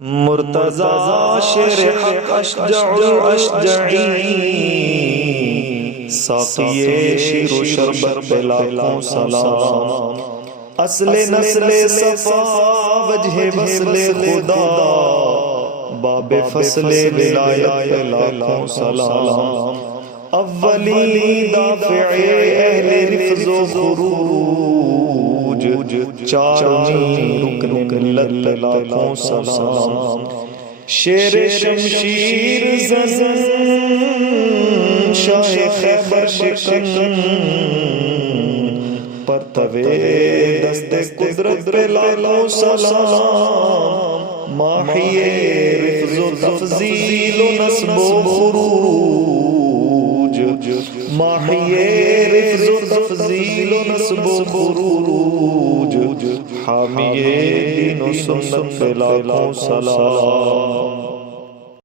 مرتضی شیر حق اشجع الاشجعی، ساقی شیر و شربت پہ لاکھوں سلام، اصل نسل صفا وجہ وصل خدا، باب فصل ولایت پہ لاکھوں سلام، اولی دافع اہل رفض و خروج، چارمی رکن ملت پہ لاکھوں سلام، شیر شمشیر زن شاہ خیبر شکن، پرتوے دست قدرت پہ لاکھوں سلام، ماحی رفض و تفضیل و نسب و خروج، ماحی رفض و تفضیل و نسب و خروج، حامی دین و سنت پہ لاکھوں سلام۔